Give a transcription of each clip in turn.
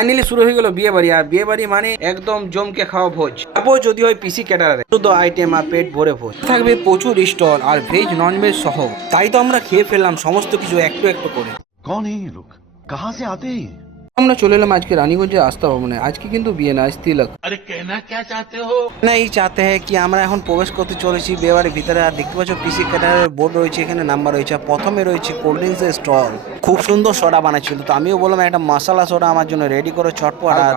Finally শুরু হয়ে গেল বিয়ে বাড়ি আর বিয়ে বাড়ি মানে একদম জমকে খাওয়া ভোজ। তারপর যদি হয় পিসি ক্যাটারে শুধু আইটেম আর পেট ভরে ভোজ। থাকবে প্রচুর স্টল আর ভেজ নন ভেজ সহ। তাই তো আমরা খেয়ে ফেললাম সমস্ত কিছু একটু একটু করে। কোন এই লোক? কাহা সে আতে? আমরা চলে এলাম আজকে রানীগঞ্জে আস্থা ভবনে। আজকে কিন্তু বিয়ে না তিলক আরে কেনা কে চাতে হো? না এই চাতে হ্যাঁ কি আমরা এখন প্রবেশ করতে চলেছি বিয়েবাড়ির ভিতরে। আর দেখতে পাচ্ছ পিসি ক্যাটারের বোর্ড রয়েছে এখানে নাম্বার রয়েছে। প্রথমে রয়েছে কোল্ড ড্রিঙ্কসের স্টল। খুব সুন্দর সোডা বানাচ্ছিল তো আমিও বললাম একটা মশালা সোডা আমার জন্য রেডি করে ছটপট আর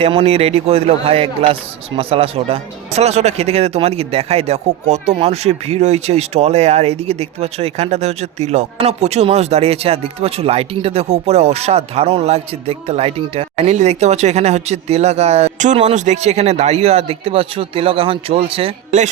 তেমনই রেডি করে দিল ভাই এক glass masala soda masala soda খেতে খেতে তোমাদেরকে দেখাই, দেখো কত মানুষের ভিড় হয়েছে স্টলে আর এদিকে দেখতে পাচ্ছ, এখানটাতে হচ্ছে তিলক। এখানে প্রচুর মানুষ দাঁড়িয়েছে আর দেখতে পাচ্ছ লাইটিংটা দেখো উপরে অসাধারণ লাগছে দেখতে লাইটিংটা ফাইনালি দেখতে পাচ্ছ, এখানে হচ্ছে তিলক। আর প্রচুর মানুষ দেখছে এখানে দাঁড়িয়ে। আর দেখতে পাচ্ছ, তিলক এখন চলছে।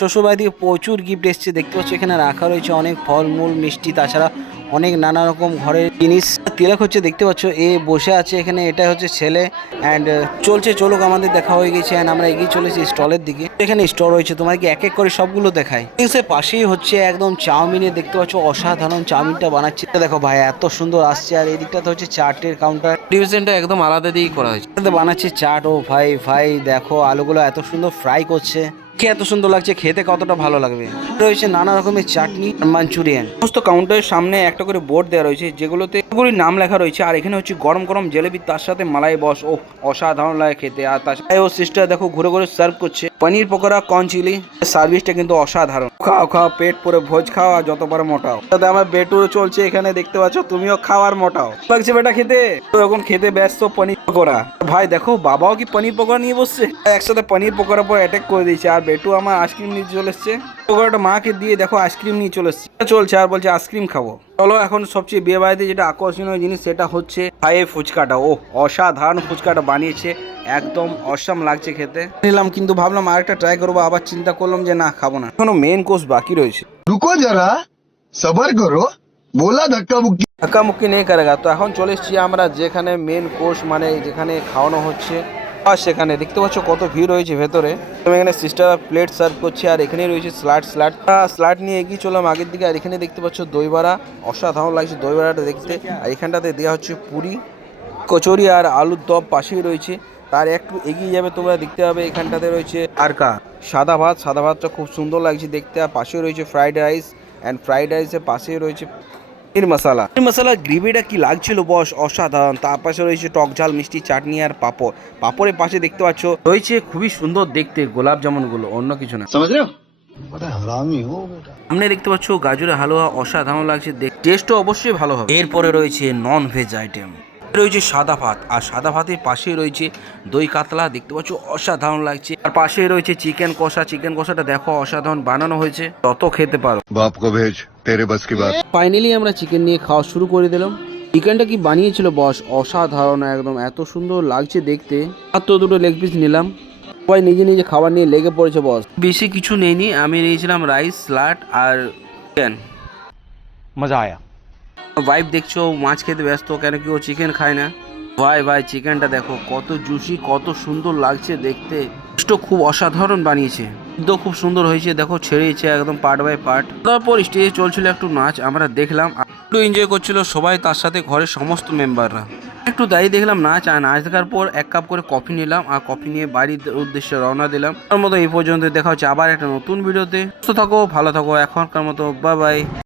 শ্বশুরবাড়ি থেকে প্রচুর গিফট এসছে। দেখতে পাচ্ছ, এখানে রাখা রয়েছে অনেক ফলমূল, মিষ্টি, তাছাড়া অনেক নানা রকম ঘরের জিনিস। তিলক হচ্ছে দেখতে পাচ্ছ এ বসে আছে এখানে এটা হচ্ছে ছেলে। অ্যান্ড চলছে চলুক আমাদের দেখা হয়ে গেছে। অ্যান্ড আমরা এগিয়ে চলেছি স্টলের দিকে। এখানে স্টল রয়েছে তোমার কি এক এক করে সবগুলো দেখায় এর পাশেই হচ্ছে একদম চাউমিনের দেখতে পাচ্ছ অসাধারণ চাউমিনটা বানাচ্ছে। দেখো ভাই এত সুন্দর আসছে। আর এই দিকটাতে হচ্ছে চাটের কাউন্টার ডিভিশনটা একদম আলাদা দিয়েই করা হয়েছে। বানাচ্ছে চাট ও ভাই ভাই দেখো আলুগুলো এত সুন্দর ফ্রাই করছে। খেয়ে এত সুন্দর লাগছে, খেতে কতটা ভালো লাগবে? রয়েছে নানা রকমের চাটনি মাঞ্চুরিয়ান। সমস্ত কাউন্টারের সামনে একটা করে বোর্ড দেওয়া রয়েছে, যেগুলোতে এগুলির নাম লেখা রয়েছে, আর এখানে হচ্ছে গরম গরম জেলেবি তার সাথে মালাই বস ও অসাধারণ লাগে খেতে। আর তার সাথে ও সিস্টার দেখো, ঘুরে ঘুরে সার্ভ করছে। পনির পকোড়া কর্ন চিলি সার্ভিসটা কিন্তু অসাধারণ। খাও খাও, পেট পুরো ভোজ খাও আর যত মোটাও। তাতে আমার বেটুর চলছে এখানে, দেখতে পাচ্ছ, তুমিও খাওয়ার মোটাও। লাগছে বেটা খেতে? তো এখন খেতে ব্যস্ত, পনির পকোড়া। ভাই, দেখো, বাবাও কি পনির পকোড়া নিয়ে বসছে? একসাথে পনির পকোড়ার পর অ্যাটাক করে দিয়েছে। আর বেটু আমার আইসক্রিম নিয়ে চলে এসছে। পকোড়াটা মাকে দিয়ে দেখো আইসক্রিম নিয়ে চলে এসছে। চলছে, আর বলছে আইসক্রিম খাব। চলো, এখন সবচেয়ে বিয়ে বাড়িতে যেটা আকর্ষণীয় জিনিস, সেটা হচ্ছে ভাইয়ের ফুচকাটা। ও অসাধারণ ফুচকাটা বানিয়েছে। একদম অসম লাগছে খেতে। নিলাম, কিন্তু ভাবলাম আর একটা ট্রাই করব, আবার চিন্তা করলাম যে না, খাব না। এখনও মেন কোর্স বাকি রয়েছে। রুকো যারা সবার করো। বলা ধাক্কা ধাক্কামুক্কি নেই করেগা তো এখন চলে এসেছি আমরা যেখানে মেন কোর্স মানে যেখানে খাওয়ানো হচ্ছে। আর সেখানে দেখতে পাচ্ছ কত ভিড় রয়েছে ভেতরে। এখানে সিস্টার প্লেট সার্ভ করছে আর এখানে রয়েছে স্লাট স্লাট স্লাট নিয়ে এগিয়ে চললাম আগের দিকে আর এখানে দেখতে পাচ্ছ দই বড়া অসাধারণ লাগছে দই বড়াটা দেখতে। আর এখানটাতে দেওয়া হচ্ছে পুরি, কচুরি আর আলুর দম পাশেই রয়েছে। তার একটু এগিয়ে যাবে তোমরা দেখতে পাবে এখানটাতে রয়েছে আরকা সাদা ভাত, সাদা ভাতটা খুব সুন্দর লাগছে দেখতে। আর পাশেও রয়েছে ফ্রাইড রাইস অ্যান্ড ফ্রাইড রাইসের পাশেই রয়েছে পনির মশালা। পনির মশালা গ্রেভিটা কি লাগছিল বস? অসাধারণ। তার পাশে রয়েছে টক ঝাল মিষ্টি চাটনি আর পাপড়। পাপড়ের পাশে দেখতে পাচ্ছ রয়েছে খুবই সুন্দর দেখতে গোলাপ জামুনগুলো অন্য কিছু না। সামনে দেখতে পাচ্ছ গাজরের হালুয়া অসাধারণ লাগছে টেস্টও অবশ্যই ভালো হবে। এরপরে রয়েছে নন ভেজ আইটেম রয়েছে সাদা ভাত আর সাদা ভাতের পাশে রয়েছে দই কাতলা দেখতে পাচ্ছ অসাধারণ লাগছে। আর পাশে রয়েছে চিকেন কষা চিকেন কষাটা দেখো অসাধারণ বানানো হয়েছে তত খেতে পারো। ভেজ তেরে বাস কি বাত। ফাইনালি আমরা চিকেন নিয়ে খাওয়া শুরু করে দিলাম। চিকেনটা কি বানিয়েছিল বস? অসাধারণ একদম এত সুন্দর লাগছে দেখতে। আর তো দুটো লেগ পিস নিলাম। সবাই নিজে নিজে খাবার নিয়ে লেগে পড়েছে বস। বেশি কিছু নেইনি আমি নিয়েছিলাম রাইস স্লাট আর চিকেন মজা আয়া। ওয়াইফ দেখছ, মাছ খেতে ব্যস্ত, কেন কি ও চিকেন খায় না? ভাই ভাই চিকেনটা দেখো, কত জুসি কত সুন্দর লাগছে দেখতে। খুব অসাধারণ বানিয়েছে। তো খুব সুন্দর হয়েছে, দেখো, ছেড়েছে একদম পার্ট বাই পার্ট তারপর স্টেজে চলছিল একটু নাচ, আমরা দেখলাম, একটু এনজয় করছিল সবাই, তার সাথে ঘরের সমস্ত মেম্বাররা একটু দাঁড়িয়ে দেখলাম নাচ, আর নাচ দেখার পর এক কাপ করে কফি নিলাম, আর কফি নিয়ে বাড়ির উদ্দেশ্যে রওনা দিলাম। তার মতো এই পর্যন্ত দেখা হচ্ছে আবার একটা নতুন ভিডিওতে সুস্থ থাকো, ভালো থাকো, এখনকার মতো বাই বাই